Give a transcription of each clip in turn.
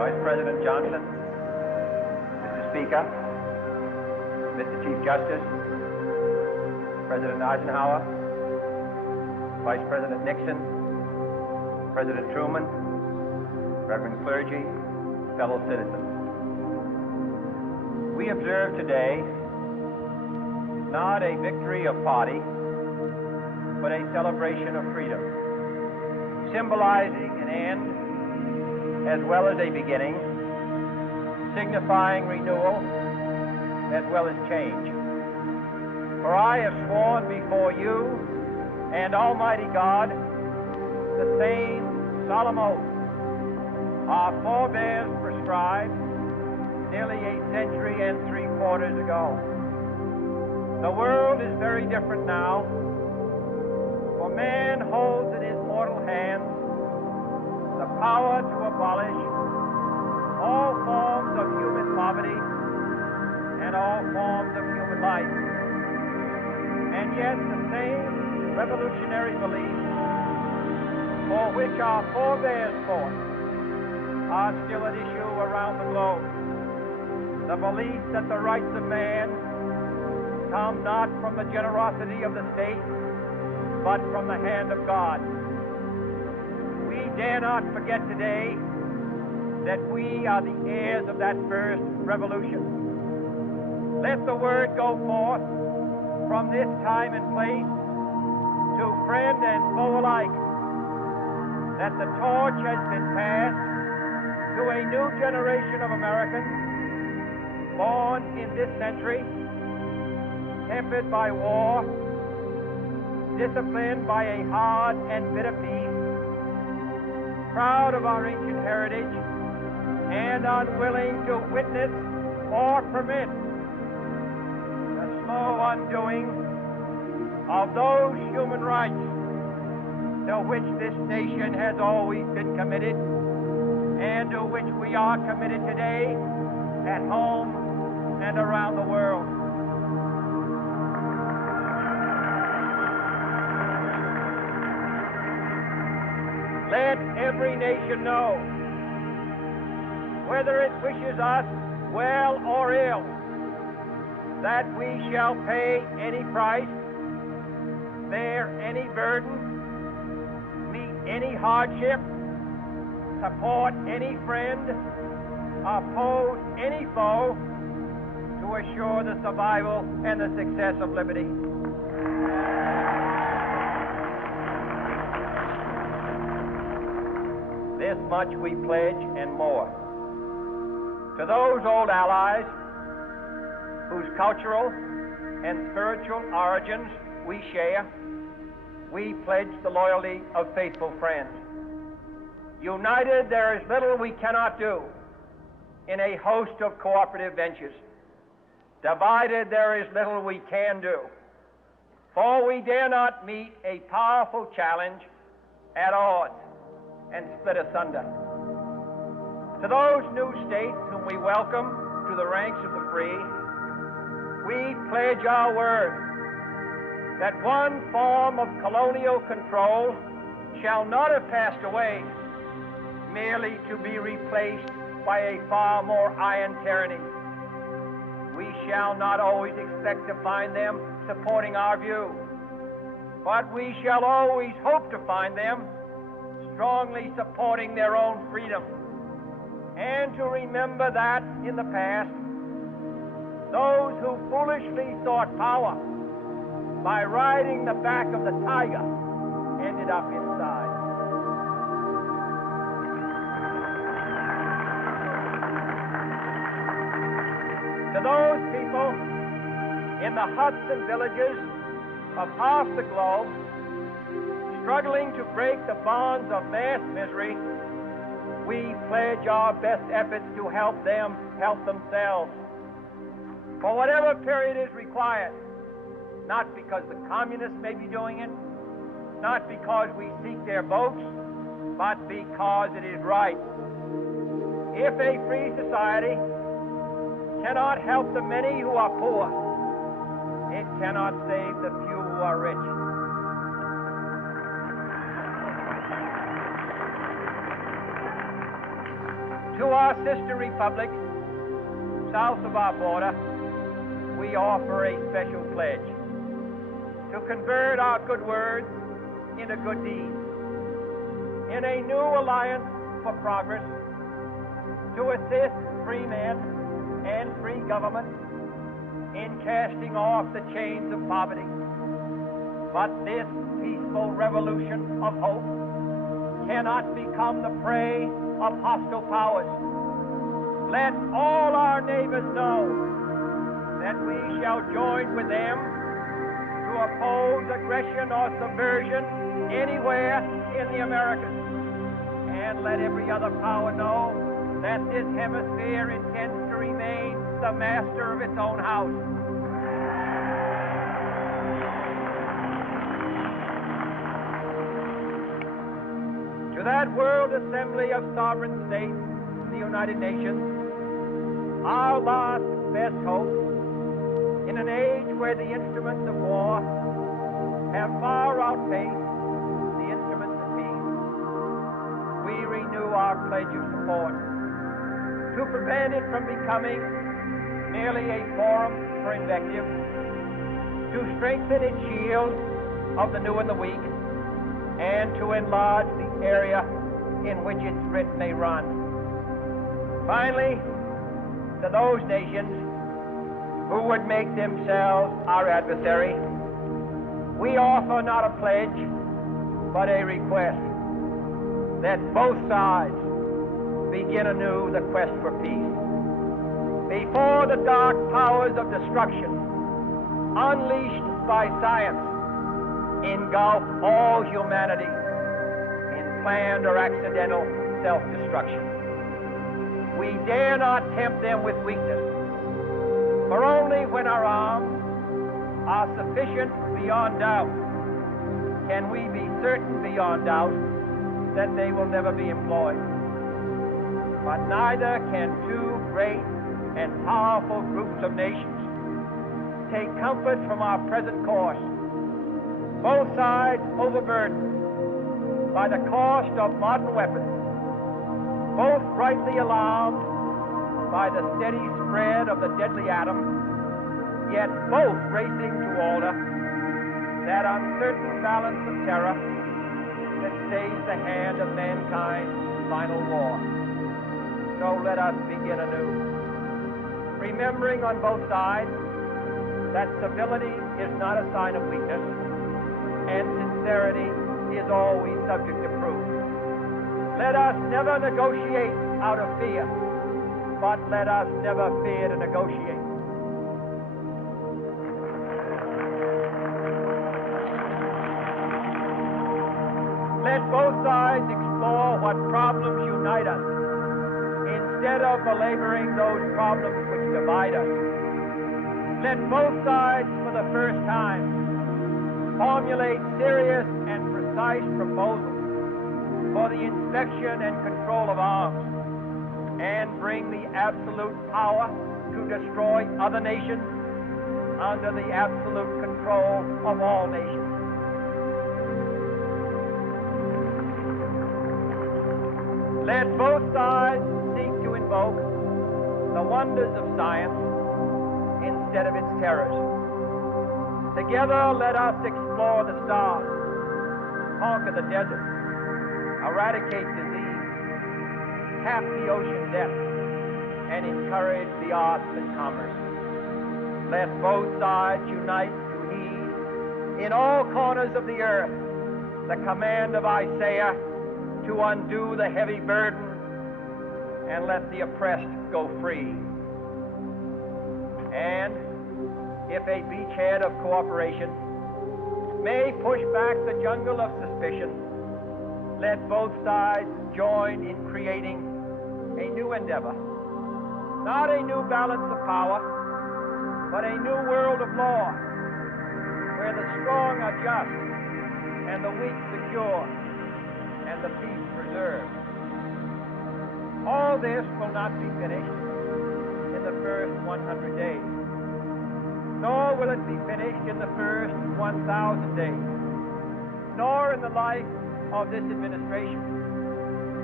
Vice President Johnson, Mr. Speaker, Mr. Chief Justice, President Eisenhower, Vice President Nixon, President Truman, Reverend clergy, fellow citizens. We observe today not a victory of party, but a celebration of freedom, symbolizing an end as well as a beginning, signifying renewal as well as change. For I have sworn before you and Almighty God the same solemn oath our forebears prescribed nearly a century and 3/4 ago. The world is very different now, for man holds in his mortal hands the power to abolish all forms of human poverty and all forms of human life. And yet the same revolutionary beliefs for which our forebears fought are still at issue around the globe. The belief that the rights of man come not from the generosity of the state, but from the hand of God. We dare not forget today that we are the heirs of that first revolution. Let the word go forth from this time and place to friend and foe alike that the torch has been passed to a new generation of Americans born in this century, tempered by war, disciplined by a hard and bitter peace, proud of our ancient heritage, and unwilling to witness or permit the slow undoing of those human rights to which this nation has always been committed and to which we are committed today at home and around the world. Let every nation know, whether it wishes us well or ill, that we shall pay any price, bear any burden, meet any hardship, support any friend, oppose any foe, to assure the survival and the success of liberty. This much we pledge and more. To those old allies whose cultural and spiritual origins we share, we pledge the loyalty of faithful friends. United, there is little we cannot do in a host of cooperative ventures. Divided, there is little we can do, for we dare not meet a powerful challenge at odds and split asunder. To those new states whom we welcome to the ranks of the free, we pledge our word that one form of colonial control shall not have passed away merely to be replaced by a far more iron tyranny. We shall not always expect to find them supporting our view, but we shall always hope to find them strongly supporting their own freedom, and to remember that in the past, those who foolishly sought power by riding the back of the tiger ended up inside. To those people in the huts and villages of half the globe struggling to break the bonds of mass misery, we pledge our best efforts to help them help themselves. For whatever period is required, not because the communists may be doing it, not because we seek their votes, but because it is right. If a free society cannot help the many who are poor, it cannot save the few who are rich. To To our sister republics south of our border, we offer a special pledge to convert our good words into good deeds, in a new alliance for progress, to assist free men and free government in casting off the chains of poverty. But this peaceful revolution of hope cannot become the prey of hostile powers. Let all our neighbors know that we shall join with them to oppose aggression or subversion anywhere in the Americas. And let every other power know that this hemisphere intends to remain the master of its own house. To that World Assembly of Sovereign States, the United Nations, our last best hope, in an age where the instruments of war have far outpaced the instruments of peace, we renew our pledge of support to prevent it from becoming merely a forum for invective, to strengthen its shield of the new and the weak, and to enlarge the area in which its threat may run. Finally, to those nations who would make themselves our adversary, we offer not a pledge, but a request that both sides begin anew the quest for peace. Before the dark powers of destruction, unleashed by science, engulf all humanity in planned or accidental self-destruction. We dare not tempt them with weakness, for only when our arms are sufficient beyond doubt can we be certain beyond doubt that they will never be employed. But neither can two great and powerful groups of nations take comfort from our present course, both sides overburdened by the cost of modern weapons, both rightly alarmed by the steady spread of the deadly atom, yet both racing to alter that uncertain balance of terror that stays the hand of mankind's final war. So let us begin anew, remembering on both sides that civility is not a sign of weakness, and sincerity is always subject to proof. Let us never negotiate out of fear, but let us never fear to negotiate. Let both sides explore what problems unite us, instead of belaboring those problems which divide us. Let both sides, for the first time, formulate serious and precise proposals for the inspection and control of arms, and bring the absolute power to destroy other nations under the absolute control of all nations. Let both sides seek to invoke the wonders of science instead of its terrors. Together, let us explore the stars, conquer the desert, eradicate disease, tap the ocean depths, and encourage the arts and commerce. Let both sides unite to heed in all corners of the earth the command of Isaiah to undo the heavy burden and let the oppressed go free. And if a beachhead of cooperation may push back the jungle of suspicion, let both sides join in creating a new endeavor, not a new balance of power, but a new world of law, where the strong are just and the weak secure and the peace preserved. All this will not be finished in the first 100 days, nor will it be finished in the first 1,000 days, nor in the life of this administration.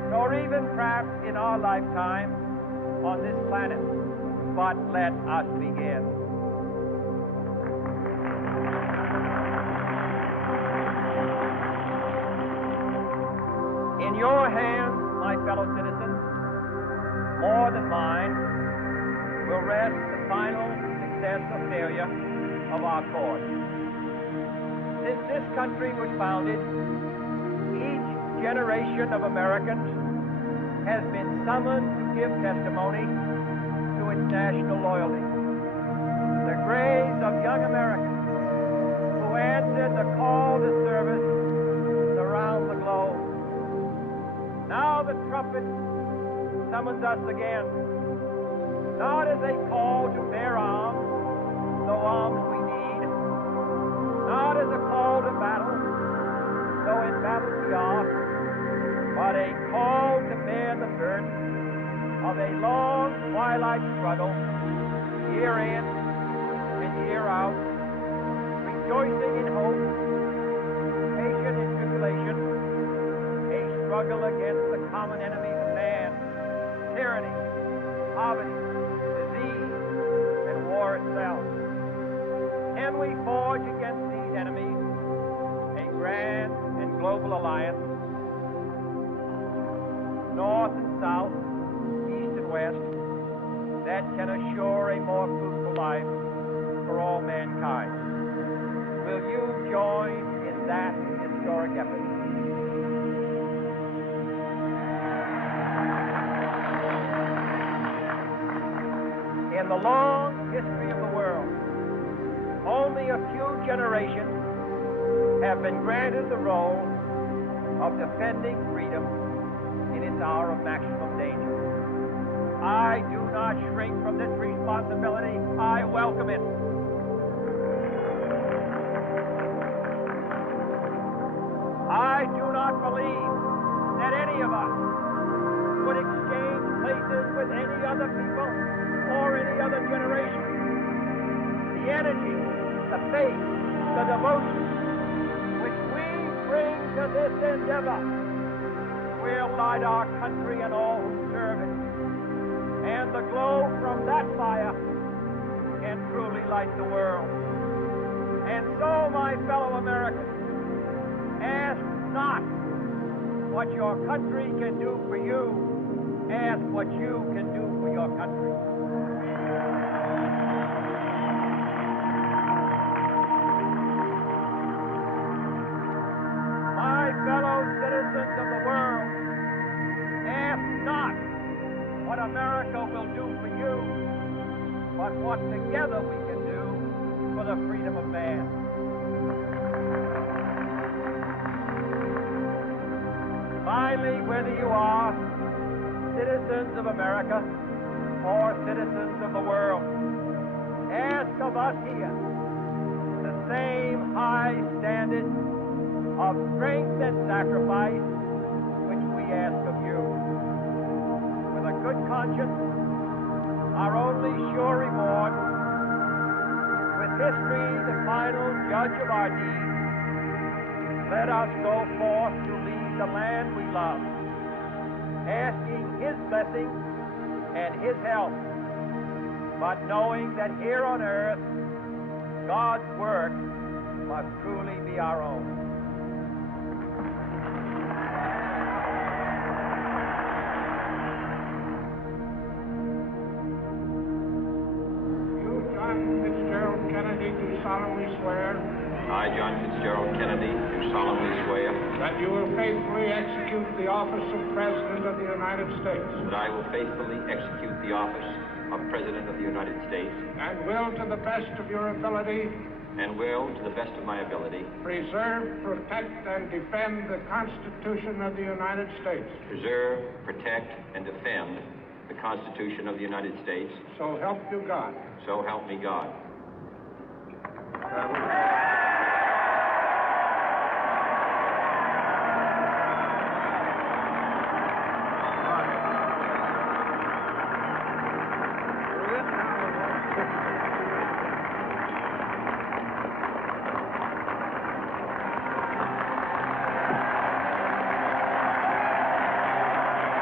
nor even perhaps in our lifetime on this planet. But let us begin. In your hands, my fellow citizens, more than mine, will rest the final success or failure of our cause. Since this country was founded, each generation of Americans has been summoned to give testimony to its national loyalty. The graves of young Americans who answered the call to service around the globe. Now the trumpet summons us again, not as a call to bear arms, though arms we need, not as a call to battle, though in battle we are, but a call to bear the burden of a long twilight struggle, year in and year out, rejoicing in hope, patient in tribulation, a struggle against the common enemies of man, tyranny, poverty, disease, and war itself. Can we forge against these enemies a grand and global alliance, north and south, east and west, that can assure a more fruitful life for all mankind? Will you join in that historic effort? In the long history of the world, only a few generations have been granted the role of defending freedom in its hour of maximum danger. I do not shrink from this responsibility. I welcome it. I do not believe that any of us would exchange places with any other people or any other generation. The energy, the faith, the devotion which we bring to this endeavor will light our country and all who serve it. And the glow from that fire can truly light the world. And so, my fellow Americans, ask not what your country can do for you, ask what you can do for your country. My fellow citizens of the world, ask not what America will do for you, but what together we can do for the freedom of man. Finally, whether you are citizens of America or citizens of the world, ask of us here the same high standard of strength and sacrifice which we ask of you. With a good conscience, our only sure reward, with history the final judge of our deeds, let us go forth to lead the land we love, asking His blessing and His help, but knowing that here on earth, God's work must truly be our own. You, John Fitzgerald Kennedy, do solemnly swear I, John Fitzgerald Kennedy, do solemnly swear that you will faithfully execute the office of President of the United States that I will faithfully execute the office of President of the United States and will, to the best of your ability, and will, to the best of my ability, preserve, protect, and defend the Constitution of the United States. preserve, protect, and defend the Constitution of the United States. So help you God. So help me God.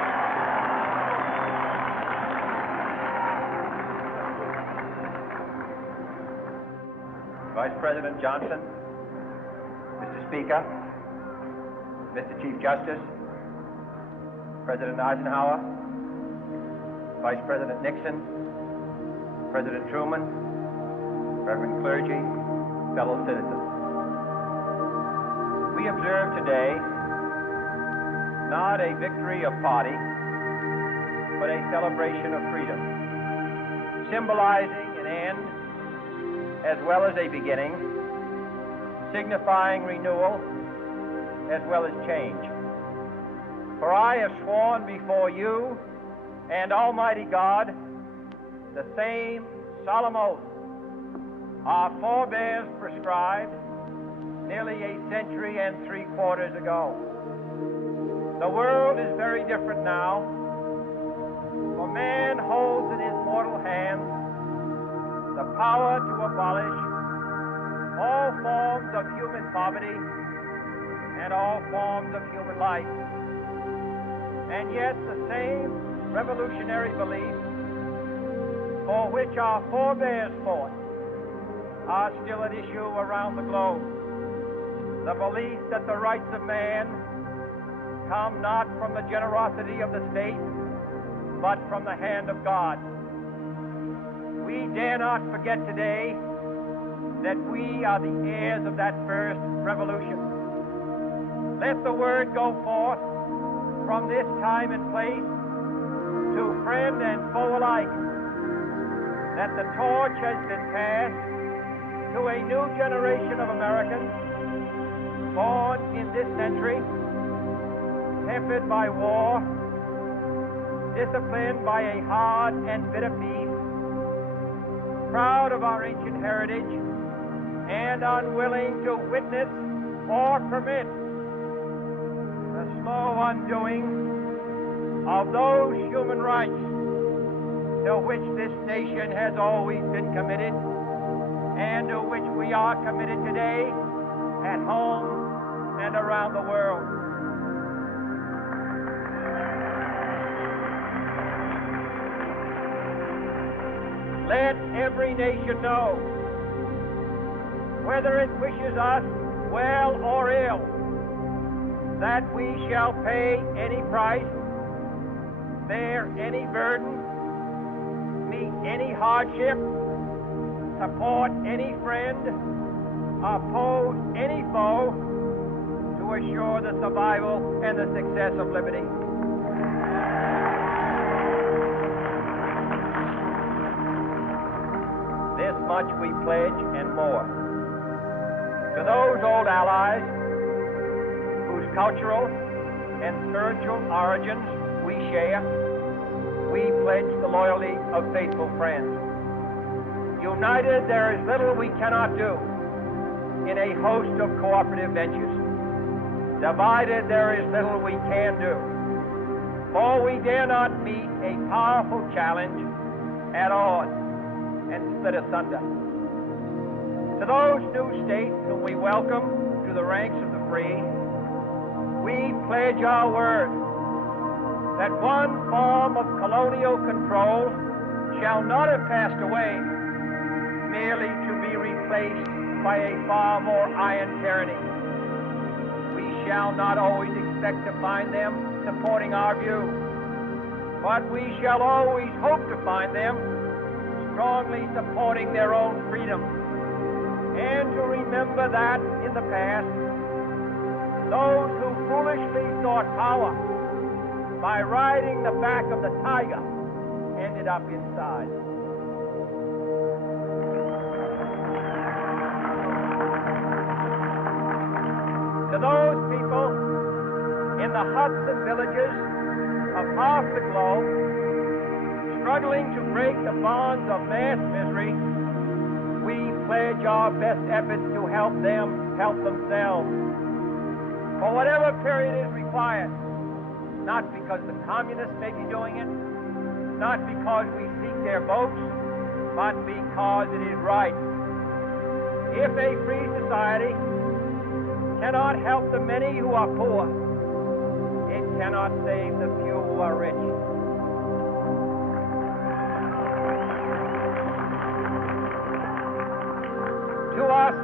Vice President Johnson, Mr. Speaker, Mr. Chief Justice, President Eisenhower, Vice President Nixon, President Truman, Reverend clergy, fellow citizens. We observe today not a victory of party, but a celebration of freedom, symbolizing an end as well as a beginning, signifying renewal as well as change. For I have sworn before you and Almighty God the same solemn oath our forebears prescribed nearly a century and 3/4 ago. The world is very different now, for man holds in his mortal hands the power to abolish all forms of human poverty and all forms of human life. And yet the same revolutionary beliefs for which our forebears fought are still at issue around the globe. The belief that the rights of man come not from the generosity of the state, but from the hand of God. We dare not forget today that we are the heirs of that first revolution. Let the word go forth from this time and place to friend and foe alike that the torch has been passed to a new generation of Americans born in this century, tempered by war, disciplined by a hard and bitter peace, proud of our ancient heritage, and unwilling to witness or permit the slow undoing of those human rights to which this nation has always been committed and to which we are committed today at home and around the world. Let every nation know, whether it wishes us well or ill, that we shall pay any price, bear any burden, meet any hardship, support any friend, oppose any foe to assure the survival and the success of liberty. This much we pledge and more. To those old allies whose cultural and spiritual origins we share, we pledge the loyalty of faithful friends. United, there is little we cannot do in a host of cooperative ventures. Divided, there is little we can do, for we dare not meet a powerful challenge at odds and split asunder. To those new states whom we welcome to the ranks of the free, we pledge our word that one form of colonial control shall not have passed away, merely to be replaced by a far more iron tyranny. We shall not always expect to find them supporting our view, but we shall always hope to find them strongly supporting their own freedom, and to remember that in the past, those who foolishly sought power by riding the back of the tiger ended up inside. To those people in the huts and villages of half the globe struggling to break the bonds of mass misery, we pledge our best efforts to help them help themselves for whatever period is required, not because the communists may be doing it, not because we seek their votes, but because it is right. If a free society cannot help the many who are poor, it cannot save the few who are rich. To our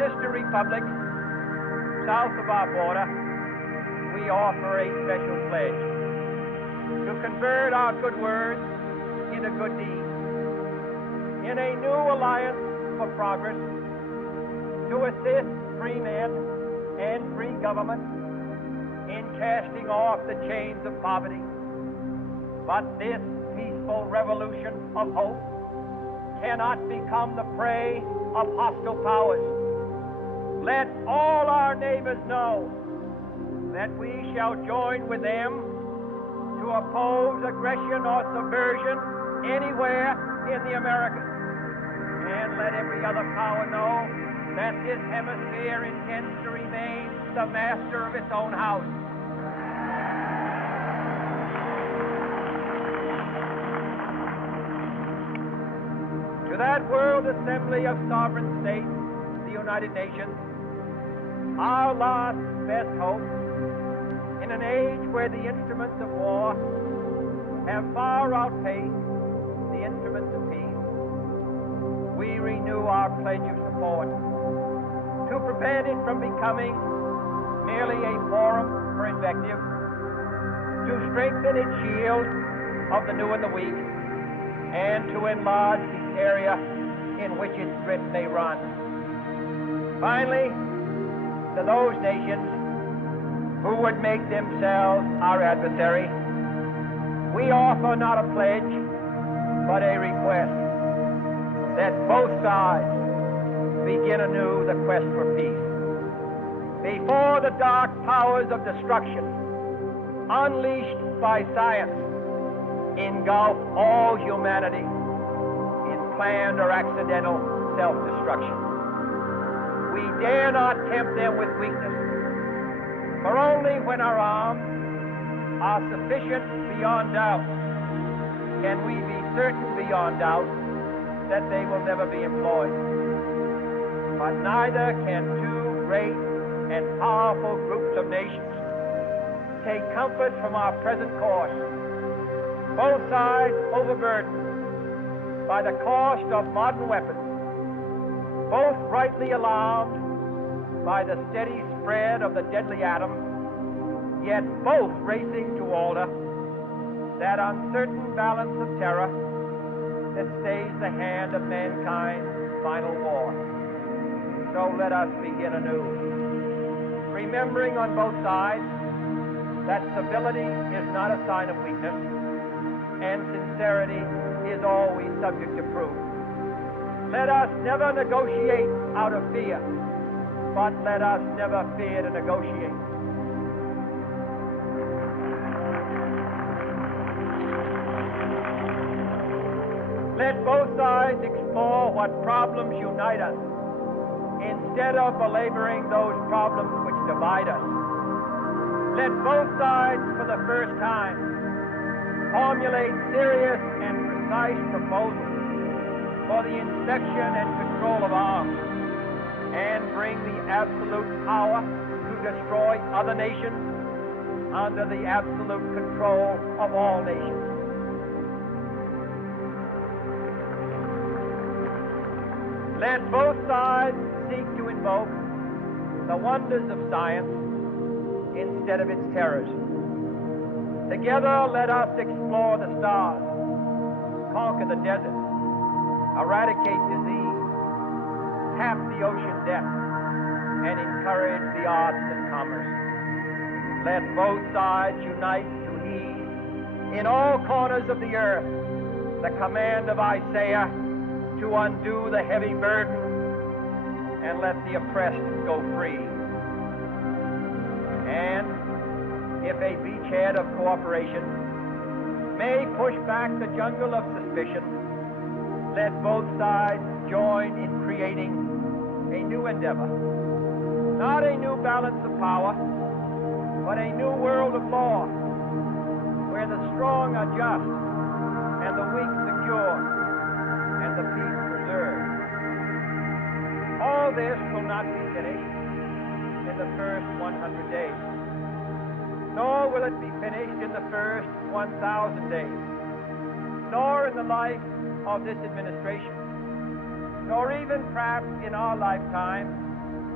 sister republics south of our border, we offer a special pledge to convert our good words into good deeds, in a new alliance for progress, to assist free men and free government in casting off the chains of poverty. But this peaceful revolution of hope cannot become the prey of hostile powers. Let all our neighbors know that we shall join with them to oppose aggression or subversion anywhere in the Americas. And let every other power know that this hemisphere intends to remain the master of its own house. To that World Assembly of Sovereign States, the United Nations, our last best hope, in an age where the instruments of war have far outpaced the instruments of peace, we renew our pledge of support to prevent it from becoming merely a forum for invective, to strengthen its shield of the new and the weak, and to enlarge the area in which its grip may run. Finally, to those nations who would make themselves our adversary, we offer not a pledge, but a request that both sides begin anew the quest for peace. Before the dark powers of destruction, unleashed by science, engulf all humanity in planned or accidental self-destruction. We dare not tempt them with weakness, for only when our arms are sufficient beyond doubt can we be certain beyond doubt that they will never be employed. But neither can two great and powerful groups of nations take comfort from our present course, both sides overburdened by the cost of modern weapons, both rightly alarmed by the steady spread of the deadly atom, yet both racing to alter that uncertain balance of terror that stays the hand of mankind's final war. So let us begin anew, remembering on both sides that civility is not a sign of weakness, and sincerity is always subject to proof. Let us never negotiate out of fear, but let us never fear to negotiate. Let both sides explore what problems unite us, instead of belaboring those problems which divide us. Let both sides, for the first time, formulate serious and precise proposals for the inspection and control of arms, and bring the absolute power to destroy other nations under the absolute control of all nations. Let both sides seek to invoke the wonders of science instead of its terrors. Together, let us explore the stars, conquer the desert, eradicate disease, tap the ocean depths, and encourage the arts and commerce. Let both sides unite to heed in all corners of the earth the command of Isaiah to undo the heavy burden and let the oppressed go free. And if a beachhead of cooperation may push back the jungle of suspicion, let both sides join in creating a new endeavor, not a new balance of power, but a new world of law, where the strong are just and the weak secure and the peace preserved. All this will not be finished in the first 100 days, nor will it be finished in the first 1,000 days, nor in the life of this administration, nor even perhaps in our lifetime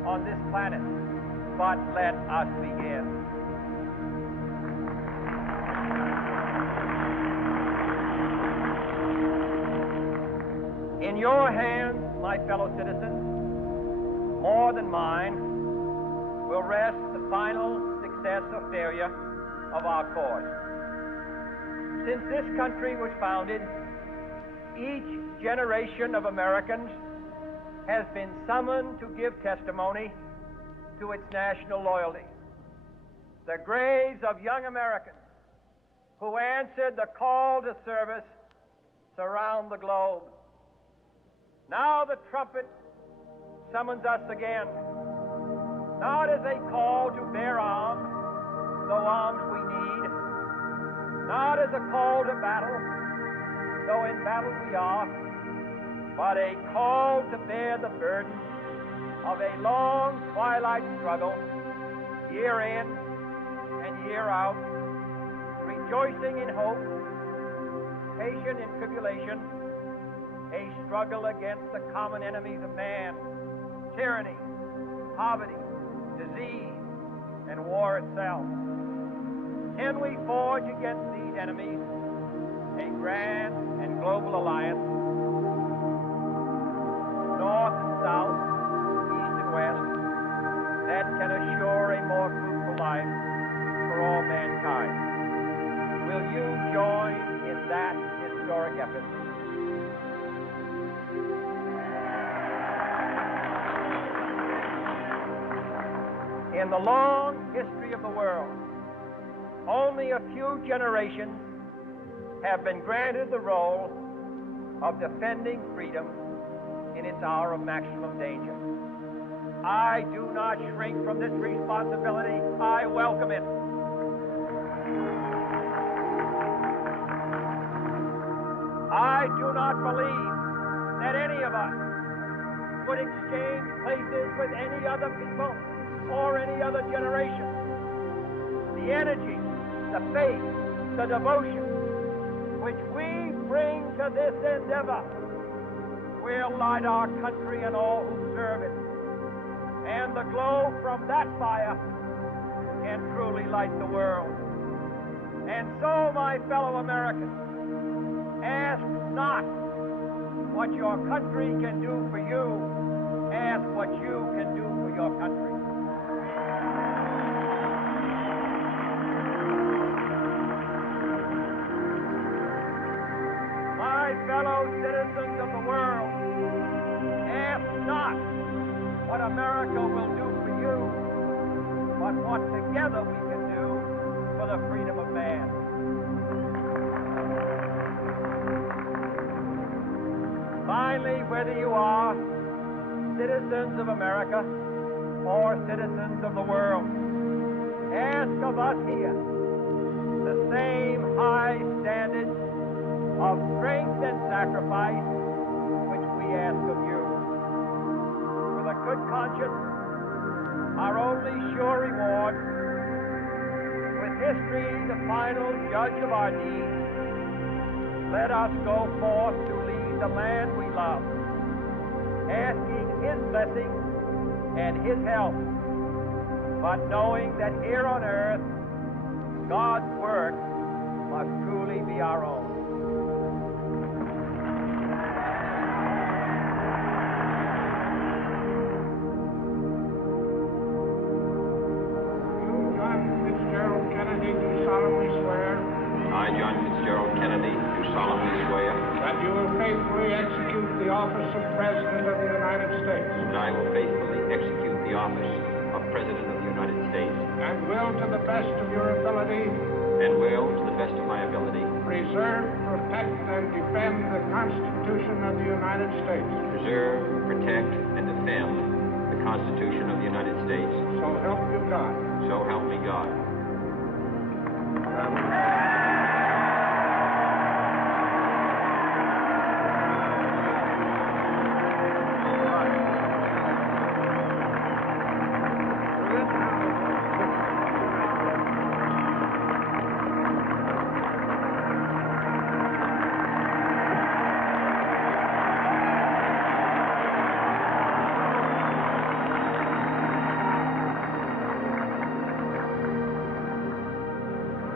on this planet. But let us begin. In your hands, my fellow citizens, more than mine, will rest the final success or failure of our cause. Since this country was founded, each generation of Americans has been summoned to give testimony to its national loyalty. The graves of young Americans who answered the call to service surround the globe. Now the trumpet summons us again, not as a call to bear arms, though arms we need, not as a call to battle, though in battle we are, but a call to bear the burden of a long twilight struggle, year in and year out, rejoicing in hope, patient in tribulation, a struggle against the common enemies of man, tyranny, poverty, disease, and war itself. Can we forge against these enemies a grand and global alliance, north and south, east and west, that can assure a more fruitful life for all mankind? Will you join in that historic effort? In the long history of the world, only a few generations have been granted the role of defending freedom in its hour of maximum danger. I do not shrink from this responsibility. I welcome it. I do not believe that any of us would exchange places with any other people or any other generation. The energy, the faith, the devotion which we bring to this endeavor will light our country and all who serve it. And the glow from that fire can truly light the world. And so, my fellow Americans, ask not what your country can do for you, ask what you can do for your country. My fellow citizens of the world, ask not what America will do for you, but what together we can do for the freedom of man. Finally, whether you are citizens of America or citizens of the world, ask of us here the same high standard of strength and sacrifice which we ask of you. With a good conscience, our only sure reward, with history the final judge of our deeds, let us go forth to lead the land we love, asking His blessing and His help, but knowing that here on earth, God's work must truly be our own. I, John Fitzgerald Kennedy, do solemnly swear that you will faithfully execute the office of President of the United States. that I will faithfully execute the office of President of the United States And will, to the best of your ability, and will, to the best of my ability, preserve, protect, and defend the Constitution of the United States. preserve, protect, and defend the Constitution of the United States. So help you God. So help me God.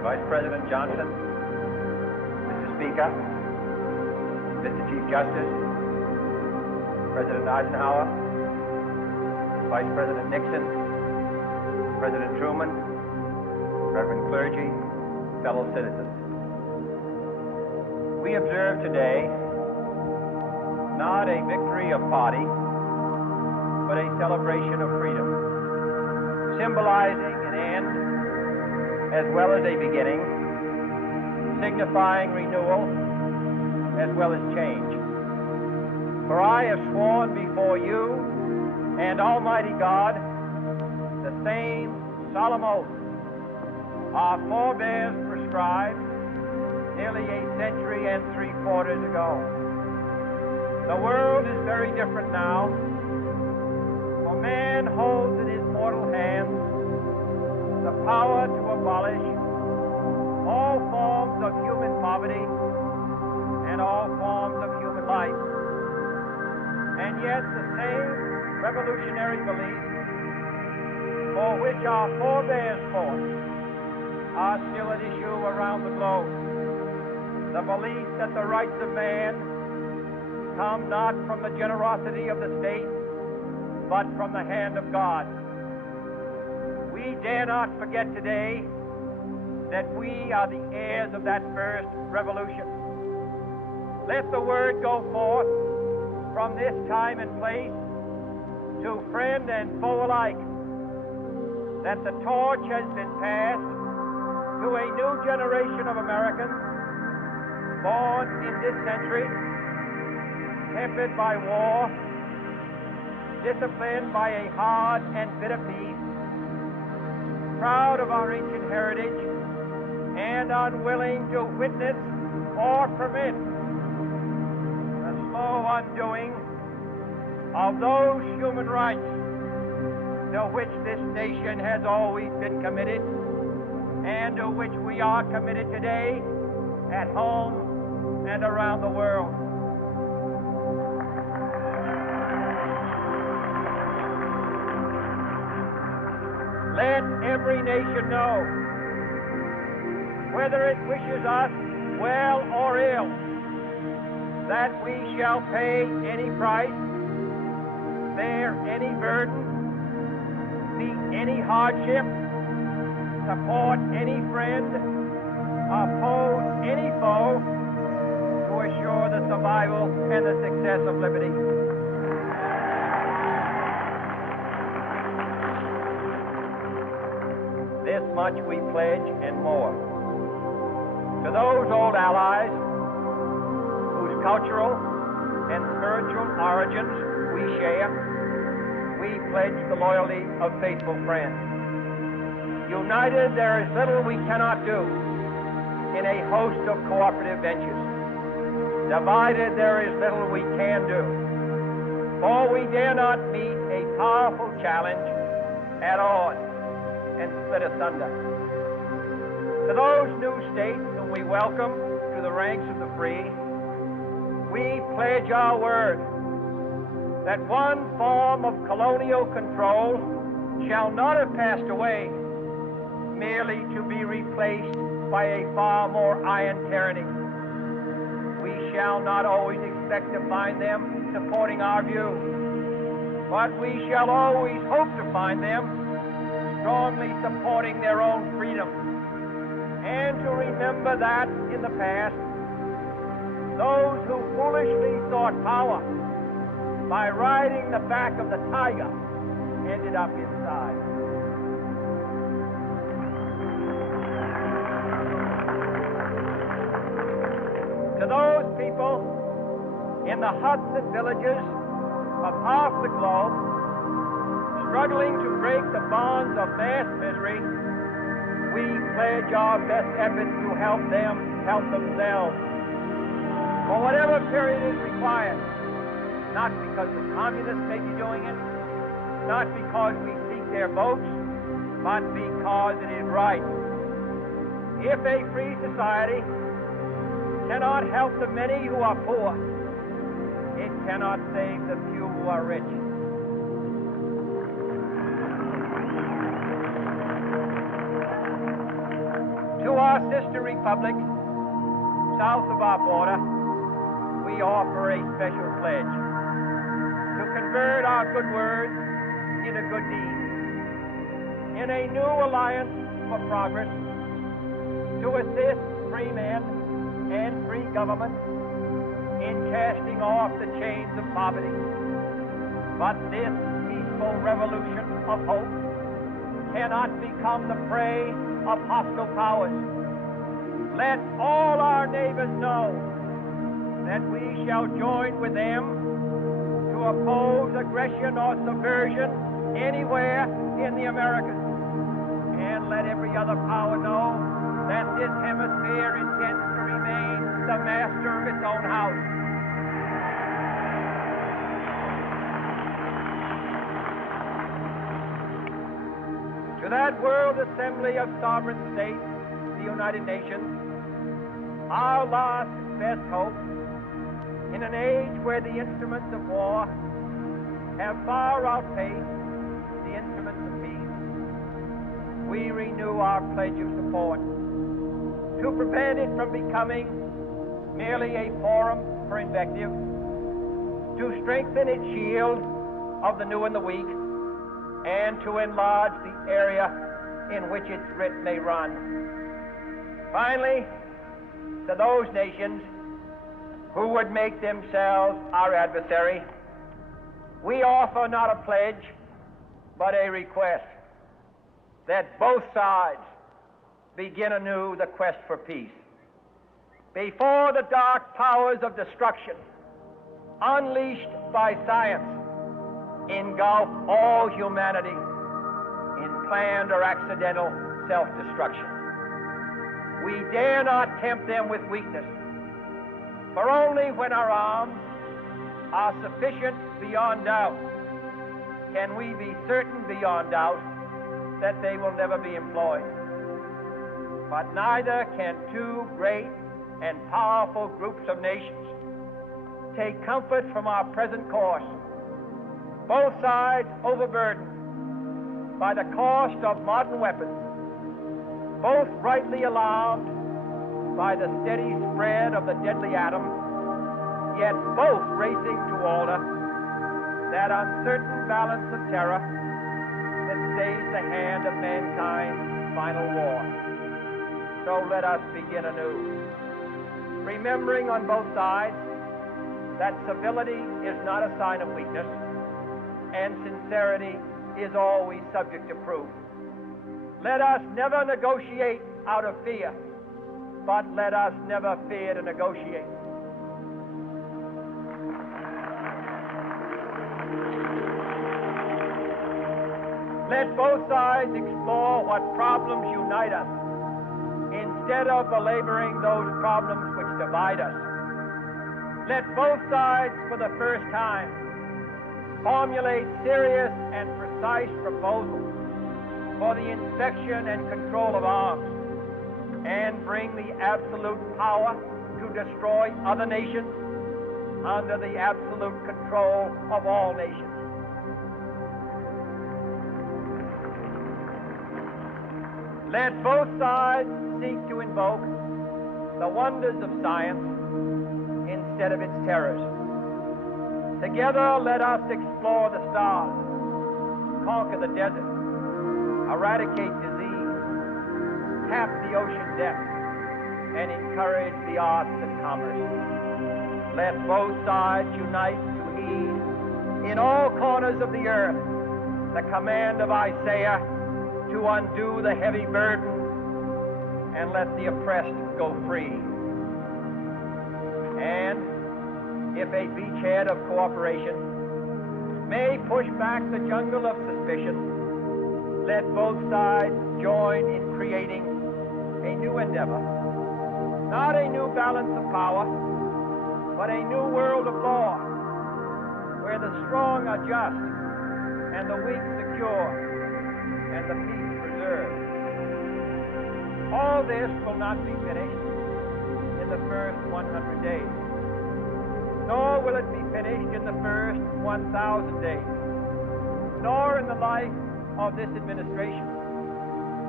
Vice President Johnson, Mr. Speaker, Mr. Chief Justice, President Eisenhower, Vice President Nixon, President Truman, Reverend clergy, fellow citizens. We observe today not a victory of party, but a celebration of freedom, symbolizing an end as well as a beginning, signifying renewal as well as change. For I have sworn before you and Almighty God the same solemn oath our forebears prescribed nearly a century and 3/4 ago. The world is very different now, for man holds in his mortal hands the power to abolish all forms of human poverty and all forms of human life. And yet the same revolutionary beliefs for which our forebears fought are still at issue around the globe. The belief that the rights of man come not from the generosity of the state, but from the hand of God. We dare not forget today that we are the heirs of that first revolution. Let the word go forth from this time and place to friend and foe alike that the torch has been passed to a new generation of Americans born in this century, tempered by war, disciplined by a hard and bitter peace, proud of our ancient heritage, and unwilling to witness or permit the slow undoing of those human rights to which this nation has always been committed and to which we are committed today at home and around the world. Let every nation know, whether it wishes us well or ill, that we shall pay any price, bear any burden, meet any hardship, support any friend, oppose any foe to assure the survival and the success of liberty. This much we pledge and more. To those old allies whose cultural and spiritual origins we share, we pledge the loyalty of faithful friends. United, there is little we cannot do in a host of cooperative ventures. Divided, there is little we can do, for we dare not meet a powerful challenge at odds and split asunder. To those new states whom we welcome to the ranks of the free, we pledge our word that one form of colonial control shall not have passed away merely to be replaced by a far more iron tyranny. We shall not always expect to find them supporting our view, but we shall always hope to find them strongly supporting their own freedom, and to remember that in the past, those who foolishly sought power by riding the back of the tiger ended up inside. To those people in the huts and villages of half the globe struggling to break the bonds of mass misery, we pledge our best efforts to help them help themselves. For whatever period is required, not because the communists may be doing it, not because we seek their votes, but because it is right. If a free society cannot help the many who are poor, it cannot save the few who are rich. To our sister republics south of our border, we offer a special pledge to convert our good words into good deeds, in a new alliance for progress, to assist free men and free governments in casting off the chains of poverty. But this peaceful revolution of hope cannot become the prey of hostile powers. Let all our neighbors know that we shall join with them to oppose aggression or subversion anywhere in the Americas. And let every other power know that this hemisphere intends to remain the master of its own house. To that World Assembly of Sovereign States, the United Nations, our last best hope, in an age where the instruments of war have far outpaced the instruments of peace, we renew our pledge of support to prevent it from becoming merely a forum for invective, to strengthen its shield of the new and the weak, and to enlarge the area in which its writ may run. Finally, to those nations who would make themselves our adversary, we offer not a pledge, but a request that both sides begin anew the quest for peace. Before the dark powers of destruction, unleashed by science, engulf all humanity in planned or accidental self-destruction. We dare not tempt them with weakness, for only when our arms are sufficient beyond doubt can we be certain beyond doubt that they will never be employed. But neither can two great and powerful groups of nations take comfort from our present course, both sides overburdened by the cost of modern weapons, both rightly alarmed by the steady spread of the deadly atom, yet both racing to alter that uncertain balance of terror that stays the hand of mankind's final war. So let us begin anew, remembering on both sides that civility is not a sign of weakness, and sincerity is always subject to proof. Let us never negotiate out of fear, but let us never fear to negotiate. Let both sides explore what problems unite us, instead of belaboring those problems which divide us. Let both sides, for the first time, formulate serious and precise proposals for the inspection and control of arms, and bring the absolute power to destroy other nations under the absolute control of all nations. Let both sides seek to invoke the wonders of science instead of its terrors. Together, let us explore the stars, conquer the desert, eradicate disease, tap the ocean depths, and encourage the arts and commerce. Let both sides unite to heed in all corners of the earth the command of Isaiah to undo the heavy burden and let the oppressed go free. And if a beachhead of cooperation may push back the jungle of suspicion, let both sides join in creating a new endeavor, not a new balance of power, but a new world of law, where the strong are just and the weak secure and the peace preserved. All this will not be finished in the first 100 days, nor will it be finished in the first 1,000 days, nor in the life of this administration.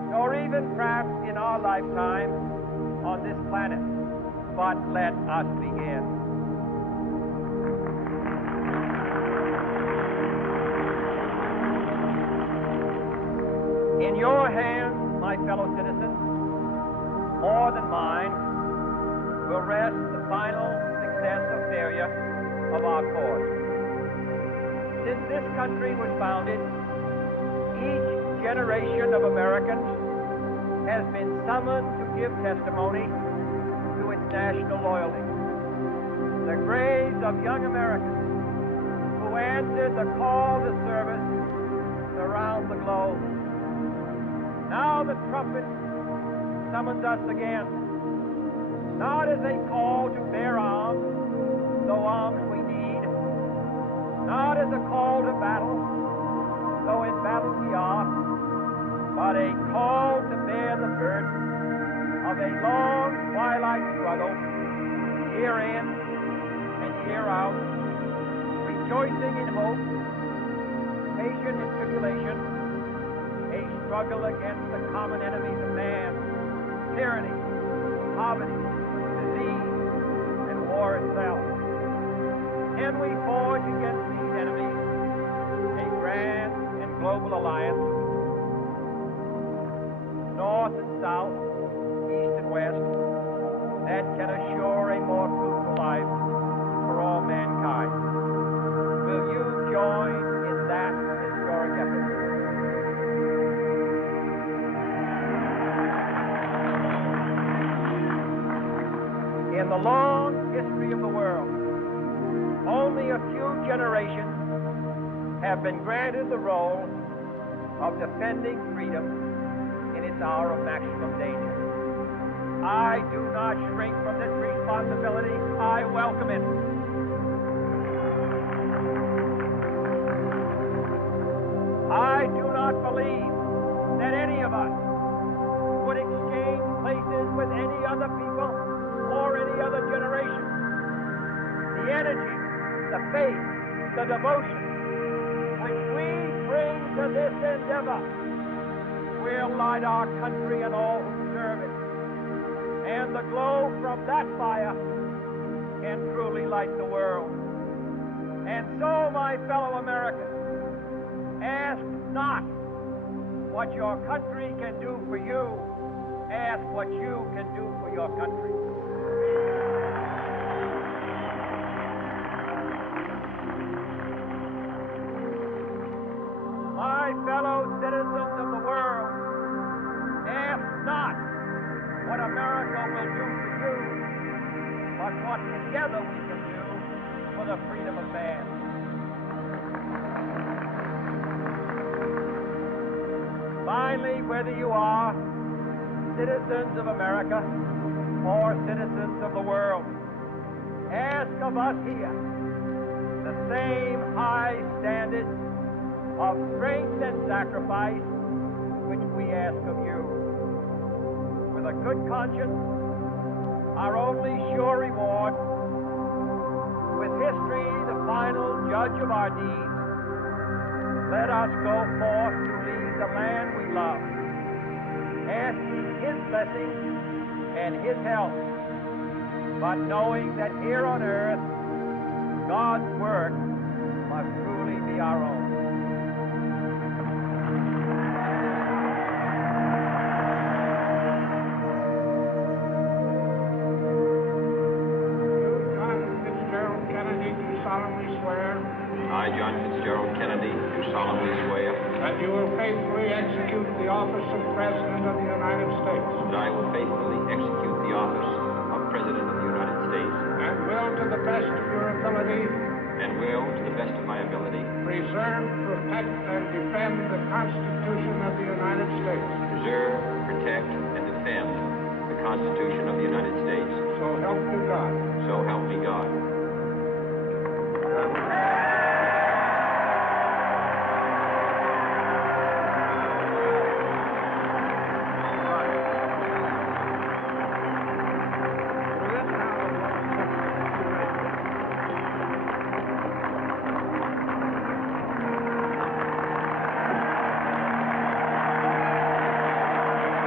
nor even perhaps in our lifetime on this planet. But let us begin. In your hands, my fellow citizens, more than mine, will rest the final success or failure of our cause. Since this country was founded, each generation of Americans has been summoned to give testimony to its national loyalty. The graves of young Americans who answered the call to service around the globe. Now the trumpet summons us again, not as a call to bear arms, though arms we need, not as a call to battle, though in battle we are, but a call to bear the burden of a long twilight struggle, year in and year out, rejoicing in hope, patient in tribulation, a struggle against the common enemies of man, tyranny, poverty, disease, and war itself. Can we forge against these enemies a grand and global alliance? North and south, east and west, that can assure a more fruitful life for all mankind. Will you join in that historic effort? In the long history of the world, only a few generations have been granted the role of defending freedom in its hour of maximum danger. I do not shrink from this responsibility. I welcome it. I do not believe that any of us would exchange places with any other people or any other generation. The energy, the faith, the devotion which we bring to this endeavor will light our country and all who serve it. And the glow from that fire can truly light the world. And so, my fellow Americans, ask not what your country can do for you, ask what you can do for your country. My fellow citizens of the world, ask not what America will do for you, but what together we can do for the freedom of man. Finally, whether you are citizens of America or citizens of the world, ask of us here the same high standard of strength and sacrifice which we ask of you. With a good conscience, our only sure reward, with history the final judge of our deeds, let us go forth to lead the land we love, asking His blessing and His help, but knowing that here on earth, God's work must truly be our own. I, John Fitzgerald Kennedy, do solemnly swear that you will faithfully execute the office of President of the United States. that I will faithfully execute the office of President of the United States And will, to the best of your ability, and will, to the best of my ability, preserve, protect, and defend the Constitution of the United States. preserve, protect, and defend the Constitution of the United States. So help me God. So help me God.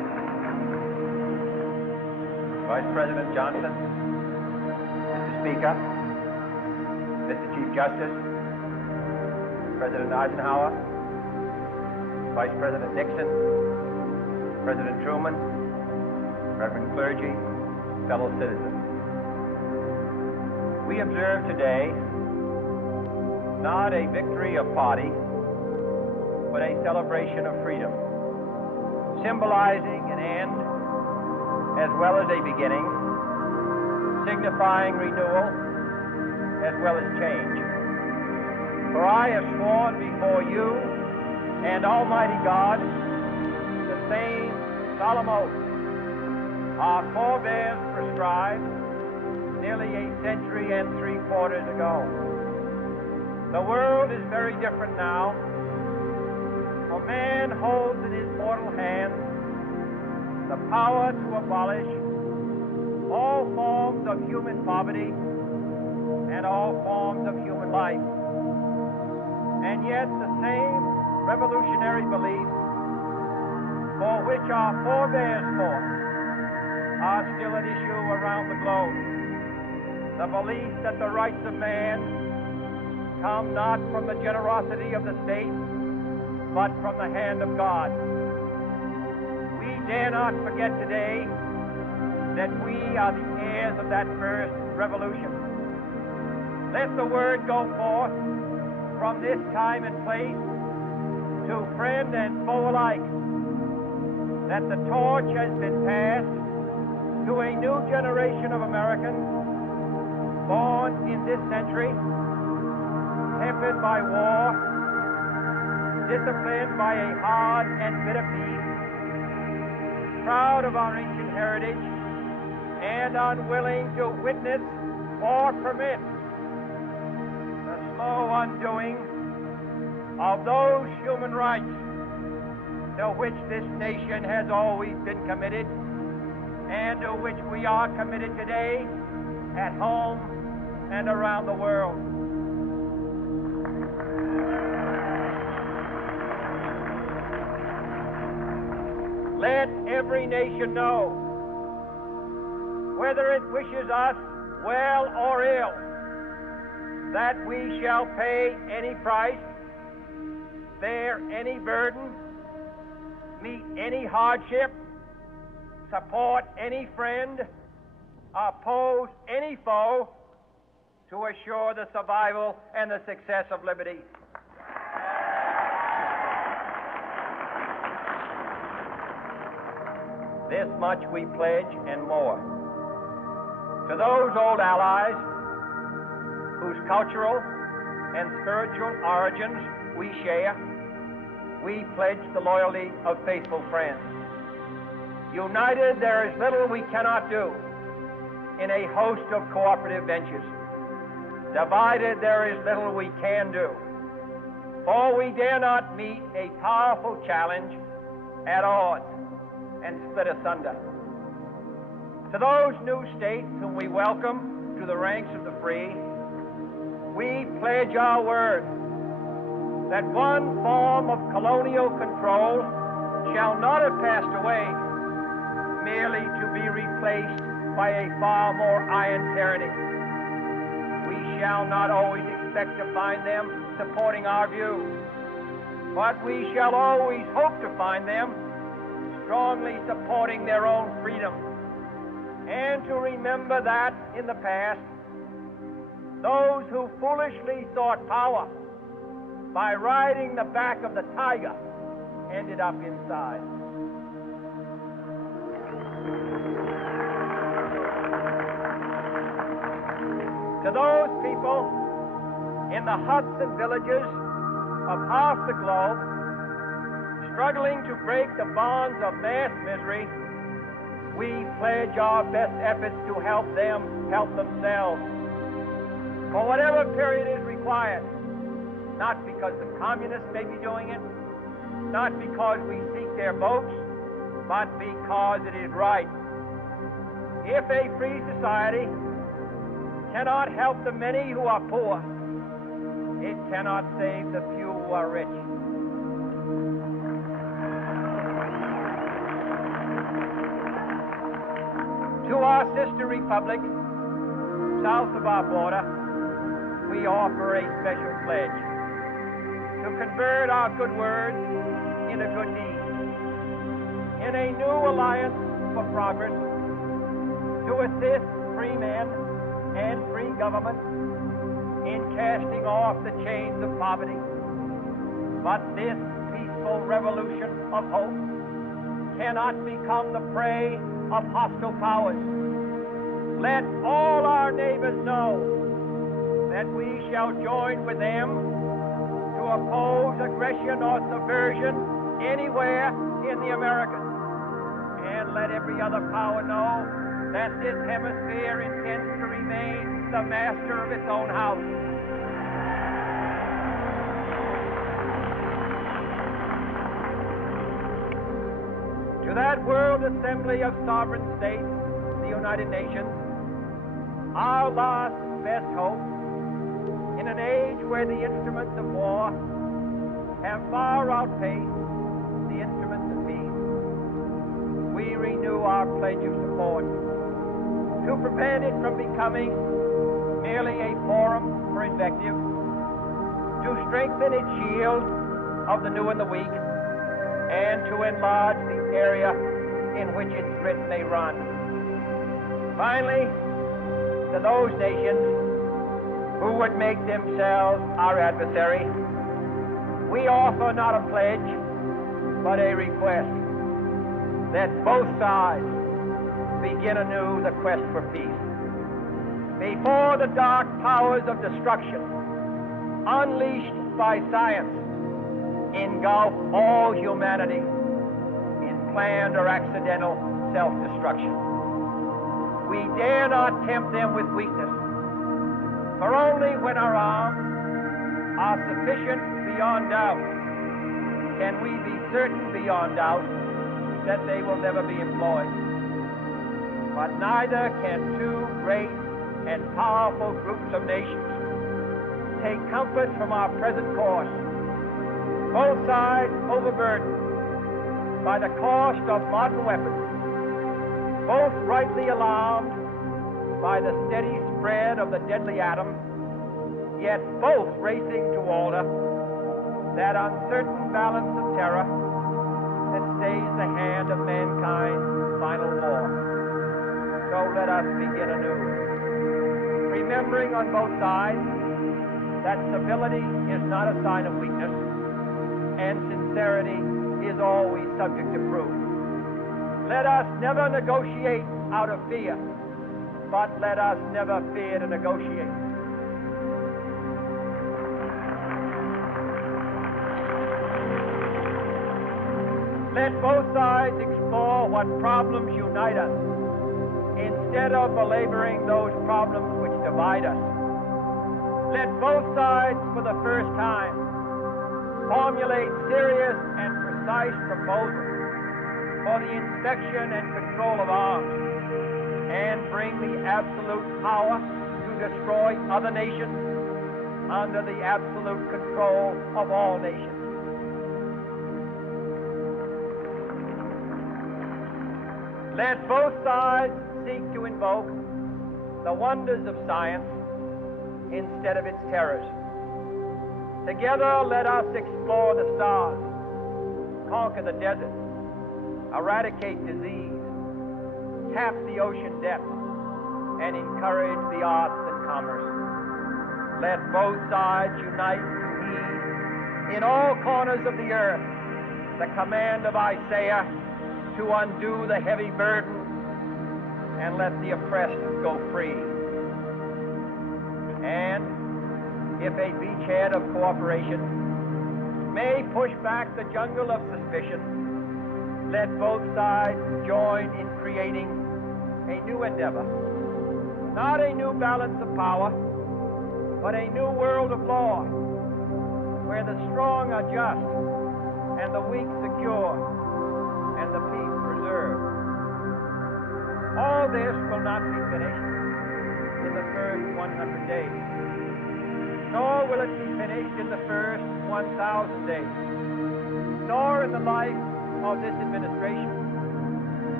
Vice President Johnson, Mr. Speaker, Mr. Chief Justice, President Eisenhower, Vice President Nixon, President Truman, Reverend clergy, fellow citizens. We observe today not a victory of party, but a celebration of freedom, symbolizing an end as well as a beginning, signifying renewal as well as change. For I have sworn before you and Almighty God the same solemn oath our forebears prescribed nearly a century and 3/4 ago. The world is very different now. A man holds in his mortal hand the power to abolish all forms of human poverty and all forms of human life. And yet the same revolutionary beliefs for which our forebears fought are still at issue around the globe. The belief that the rights of man come not from the generosity of the state, but from the hand of God. We dare not forget today that we are the heirs of that first revolution. Let the word go forth from this time and place to friend and foe alike that the torch has been passed to a new generation of Americans born in this century, tempered by war, disciplined by a hard and bitter peace, proud of our ancient heritage, and unwilling to witness or permit the slow undoing of those human rights to which this nation has always been committed and to which we are committed today at home and around the world. Let every nation know, whether it wishes us well or ill, that we shall pay any price, bear any burden, meet any hardship, support any friend, oppose any foe to assure the survival and the success of liberty. This much we pledge and more. To those old allies whose cultural and spiritual origins we share, we pledge the loyalty of faithful friends. United, there is little we cannot do in a host of cooperative ventures. Divided, there is little we can do, for we dare not meet a powerful challenge at odds and split asunder. To those new states whom we welcome to the ranks of the free, we pledge our word that one form of colonial control shall not have passed away merely to be replaced by a far more iron tyranny. We shall not always expect to find them supporting our view, but we shall always hope to find them strongly supporting their own freedom, and to remember that in the past, those who foolishly sought power by riding the back of the tiger ended up inside. To those people in the huts and villages of half the globe struggling to break the bonds of mass misery, we pledge our best efforts to help them help themselves for whatever period is required, not because the communists may be doing it, not because we seek their votes, but because it is right. If a free society cannot help the many who are poor, it cannot save the few who are rich. To our sister republics south of our border, we offer a special pledge to convert our good words into good deeds, in a new alliance for progress, to assist free men and free government in casting off the chains of poverty. But this peaceful revolution of hope cannot become the prey of hostile powers. Let all our neighbors know that we shall join with them to oppose aggression or subversion anywhere in the Americas. And let every other power know that this hemisphere intends to remain the master of its own house. To that World Assembly of Sovereign States, the United Nations, our last best hope, in an age where the instruments of war have far outpaced the instruments of peace, we renew our pledge of support to prevent it from becoming merely a forum for invective, to strengthen its shield of the new and the weak, and to enlarge the area in which its threat may run. Finally, to those nations who would make themselves our adversary, we offer not a pledge, but a request that both sides begin anew the quest for peace. Before the dark powers of destruction, unleashed by science, engulf all humanity in planned or accidental self-destruction. We dare not tempt them with weakness, for only when our arms are sufficient beyond doubt can we be certain beyond doubt that they will never be employed. But neither can two great and powerful groups of nations take comfort from our present course, both sides overburdened by the cost of modern weapons, both rightly alarmed by the steady spread of the deadly atom, yet both racing to alter that uncertain balance of terror that stays the hand of mankind's final war. So let us begin anew, remembering on both sides that civility is not a sign of weakness, and sincerity is always subject to proof. Let us never negotiate out of fear, but let us never fear to negotiate. Let both sides explore what problems unite us, instead of belaboring those problems which divide us. Let both sides, for the first time, formulate serious and precise proposals for the inspection and control of arms, and bring the absolute power to destroy other nations under the absolute control of all nations. Let both sides seek to invoke the wonders of science instead of its terrors. Together, let us explore the stars, conquer the desert, eradicate disease, tap the ocean depths, and encourage the arts and commerce. Let both sides unite to heed in all corners of the earth the command of Isaiah to undo the heavy burden and let the oppressed go free. And if a beachhead of cooperation may push back the jungle of suspicion, let both sides join in creating a new endeavor, not a new balance of power, but a new world of law, where the strong are just and the weak secure and the peace preserved. All this will not be finished in the first 100 days, nor will it be finished in the first 1,000 days, nor in the life of this administration,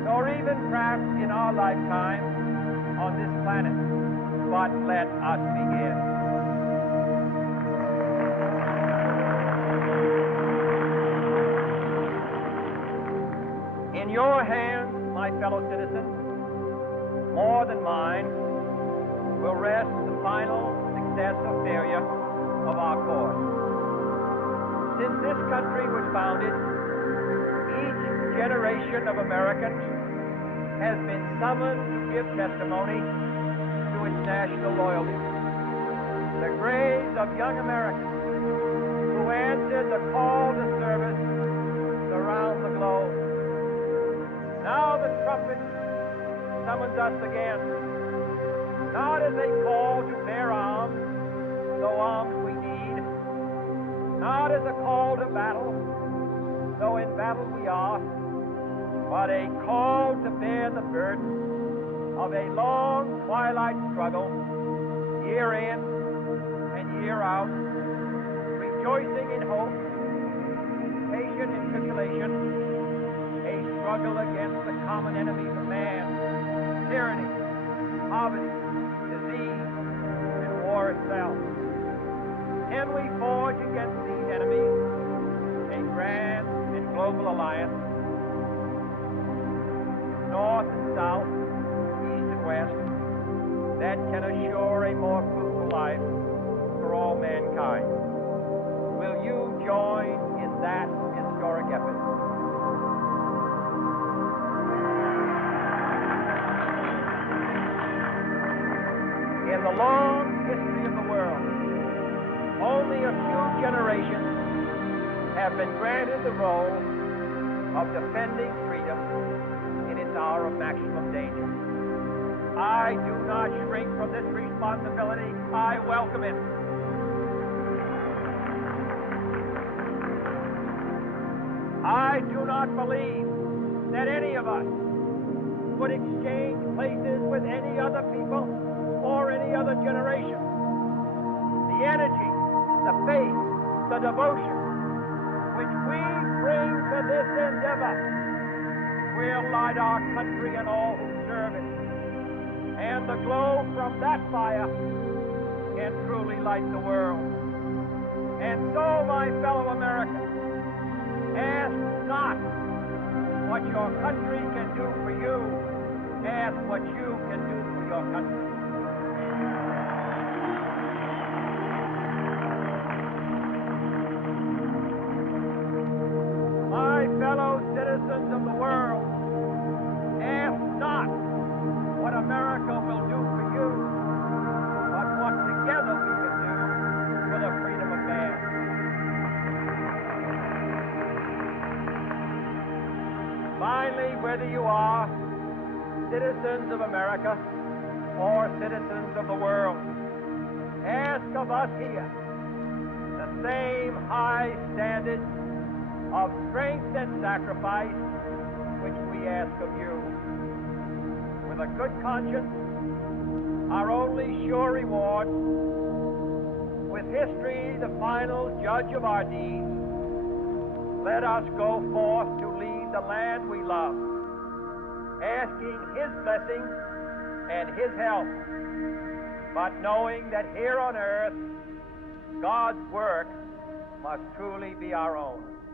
nor even perhaps in our lifetime on this planet. But let us begin. In your hands, my fellow citizens, more than mine, will rest the final success or failure of our course. Since this country was founded, each generation of Americans has been summoned to give testimony to its national loyalty. The graves of young Americans who answered the call to service around the globe. Now the trumpet summons us again, not as a call to bear arms, though arms we need, not as a call to battle, though in battle we are, but a call to bear the burden of a long twilight struggle, year in and year out, rejoicing in hope, patient in tribulation, a struggle against the common enemies of man, tyranny, poverty, disease, and war itself. Can we forge against these enemies a grand and global alliance? North and south, east and west, that can assure a more fruitful life for all mankind. Will you join in that historic effort? In the long history of the world, only a few generations have been granted the role of defending freedom in its hour of maximum danger. I do not shrink from this responsibility. I welcome it. I do not believe that any of us would exchange places with any other people or any other generation. The energy, the faith, the devotion which we bring to this endeavor will light our country and all who serve it. And the glow from that fire can truly light the world. And so, my fellow Americans, ask not what your country can do for you, ask what you can do for your country. My fellow citizens of the world, ask not what America will do for you, but what together we can do for the freedom of man. Finally, whether you are citizens of America or citizens of the world, ask of us here the same high standard of strength and sacrifice which we ask of you. With a good conscience, our only sure reward, with history the final judge of our deeds, let us go forth to lead the land we love, asking His blessing and His help, but knowing that here on earth, God's work must truly be our own.